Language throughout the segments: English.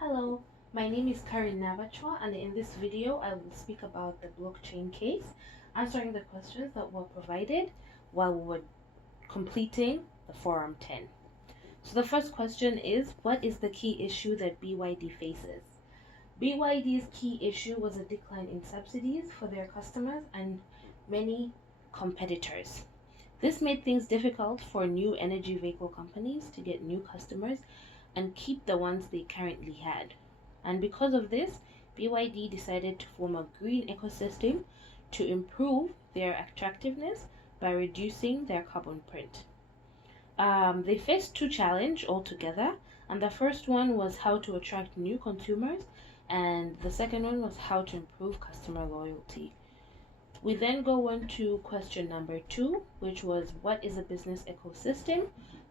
Hello, my name is Karin Navachwa, and in this video I will speak about the blockchain case, answering the questions that were provided while we were completing the Forum 10. So the first question is, what is the key issue that BYD faces? BYD's key issue was a decline in subsidies for their customers and many competitors. This made things difficult for new energy vehicle companies to get new customers and keep the ones they currently had. And because of this, BYD decided to form a green ecosystem to improve their attractiveness by reducing their carbon print. They faced two challenges altogether, and the first one was how to attract new consumers, and the second one was how to improve customer loyalty. We then go on to question number 2, which was, what is a business ecosystem?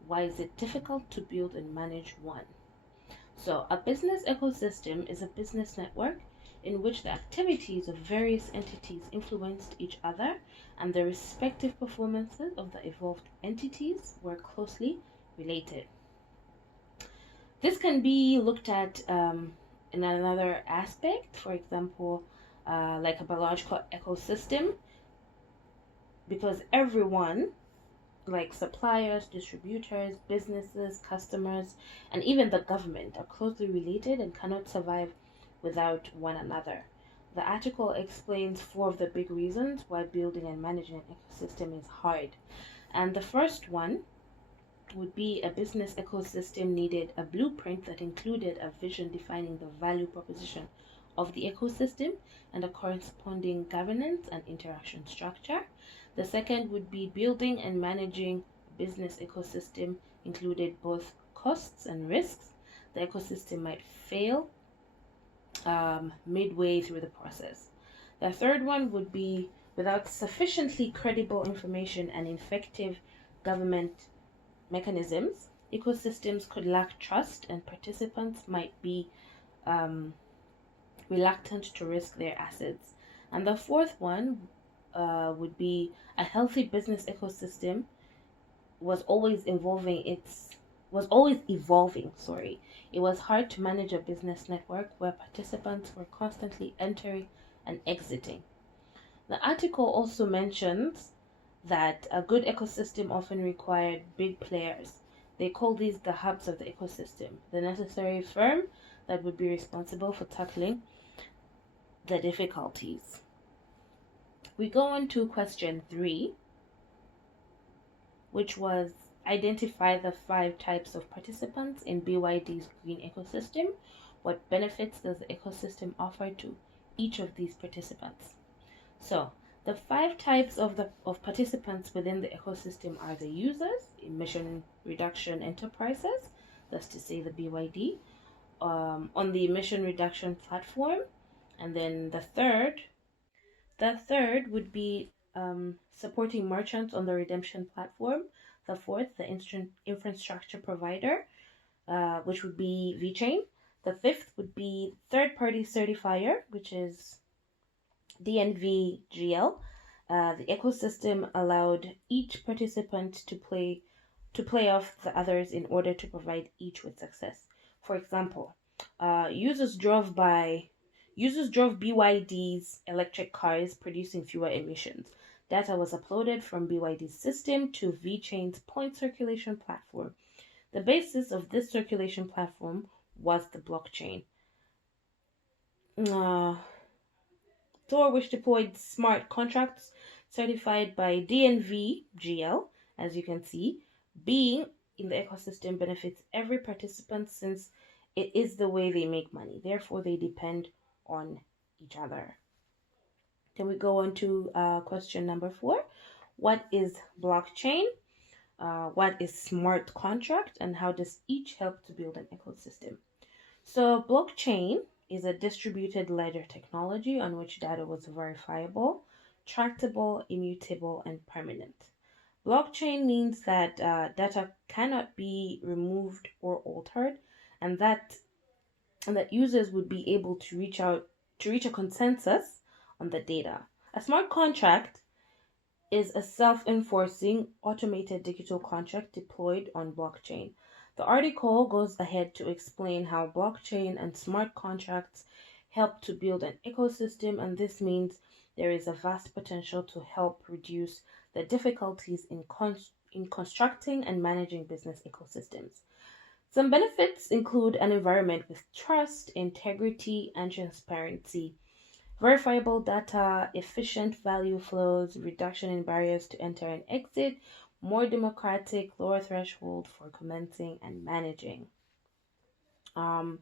Why is it difficult to build and manage one? So, a business ecosystem is a business network in which the activities of various entities influenced each other and the respective performances of the evolved entities were closely related. This can be looked at in another aspect, for example, like a biological ecosystem, because everyone, like suppliers, distributors, businesses, customers, and even the government, are closely related and cannot survive without one another. The article explains 4 of the big reasons why building and managing an ecosystem is hard. And the first one would be a business ecosystem needed a blueprint that included a vision defining the value proposition of the ecosystem and a corresponding governance and interaction structure. The second would be building and managing a business ecosystem included both costs and risks. The ecosystem might fail midway through the process. The third one would be without sufficiently credible information and effective government mechanisms, ecosystems could lack trust and participants might be reluctant to risk their assets. And the fourth one would be a healthy business ecosystem was always evolving. It was hard to manage a business network where participants were constantly entering and exiting. The article also mentions that a good ecosystem often required big players. They call these the hubs of the ecosystem, the necessary firm that would be responsible for tackling the difficulties. We go on to question 3, which was identify the 5 types of participants in BYD's green ecosystem. What benefits does the ecosystem offer to each of these participants? So, the 5 types of participants within the ecosystem are the users, emission reduction enterprises, that's to say the BYD, on the emission reduction platform, and then the third would be supporting merchants on the redemption platform. The fourth, the infrastructure provider, which would be VeChain. The fifth would be third-party certifier, which is DNVGL. The ecosystem allowed each participant to play off the others in order to provide each with success. For example, users drove BYD's electric cars, producing fewer emissions. Data was uploaded from BYD's system to VeChain's point circulation platform. The basis of this circulation platform was the blockchain. Thor, which deployed smart contracts certified by DNVGL, as you can see, being in the ecosystem benefits every participant since it is the way they make money. Therefore, they depend on each other. Can we go on to question number 4? What is blockchain? What is smart contract? And how does each help to build an ecosystem? So blockchain is a distributed ledger technology on which data was verifiable, tractable, immutable, and permanent. Blockchain means that data cannot be removed or altered, and that users would be able to reach a consensus on the data. A smart contract is a self-enforcing automated digital contract deployed on blockchain. The article goes ahead to explain how blockchain and smart contracts help to build an ecosystem, and this means there is a vast potential to help reduce the difficulties in constructing and managing business ecosystems. Some benefits include an environment with trust, integrity, and transparency, verifiable data, efficient value flows, reduction in barriers to enter and exit, more democratic, lower threshold for commencing and managing. Um,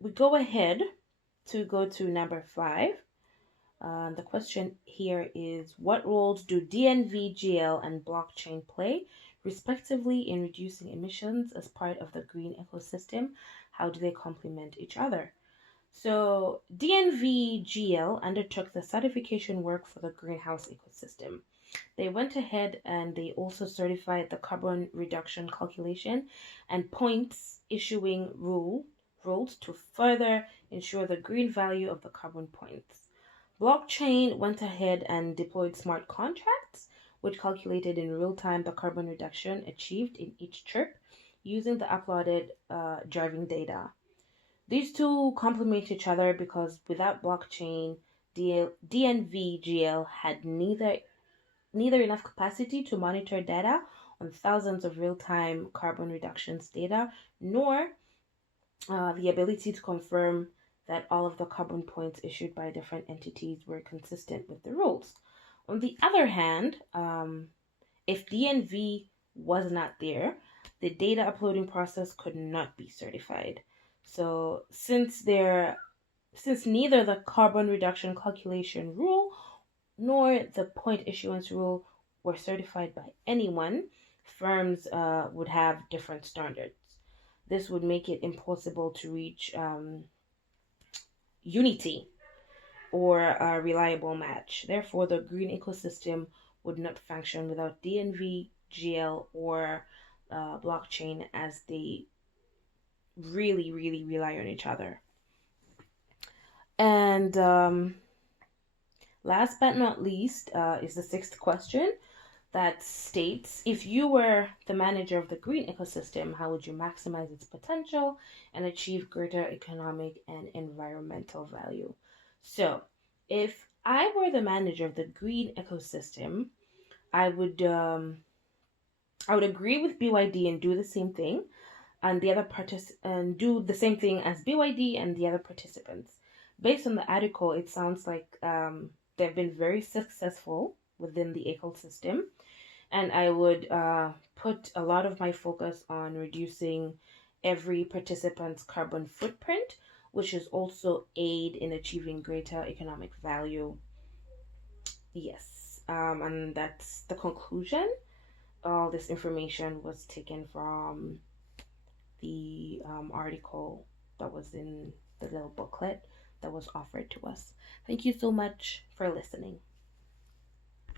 we go ahead to go to number 5. The question here is, what roles do DNVGL and blockchain play, respectively, in reducing emissions as part of the green ecosystem? How do they complement each other? So, DNVGL undertook the certification work for the greenhouse ecosystem. They went ahead and they also certified the carbon reduction calculation and points issuing rules to further ensure the green value of the carbon points. Blockchain went ahead and deployed smart contracts, which calculated in real time the carbon reduction achieved in each trip using the uploaded driving data. These two complement each other because without blockchain, DNVGL had neither enough capacity to monitor data on thousands of real-time carbon reductions data, nor the ability to confirm that all of the carbon points issued by different entities were consistent with the rules. On the other hand, if DNV was not there, the data uploading process could not be certified. So since neither the carbon reduction calculation rule nor the point issuance rule were certified by anyone, firms would have different standards. This would make it impossible to reach unity or a reliable match. Therefore, the green ecosystem would not function without DNV, GL, or blockchain, as they really, really rely on each other. And last but not least is the 6th question that states, if you were the manager of the green ecosystem, how would you maximize its potential and achieve greater economic and environmental value? So, if I were the manager of the green ecosystem, I would agree with BYD and do the same thing, and do the same thing as BYD and the other participants. Based on the article, it sounds like they've been very successful within the ecosystem, and I would put a lot of my focus on reducing every participant's carbon footprint, which is also aid in achieving greater economic value. Yes, and that's the conclusion. All this information was taken from the article that was in the little booklet that was offered to us. Thank you so much for listening.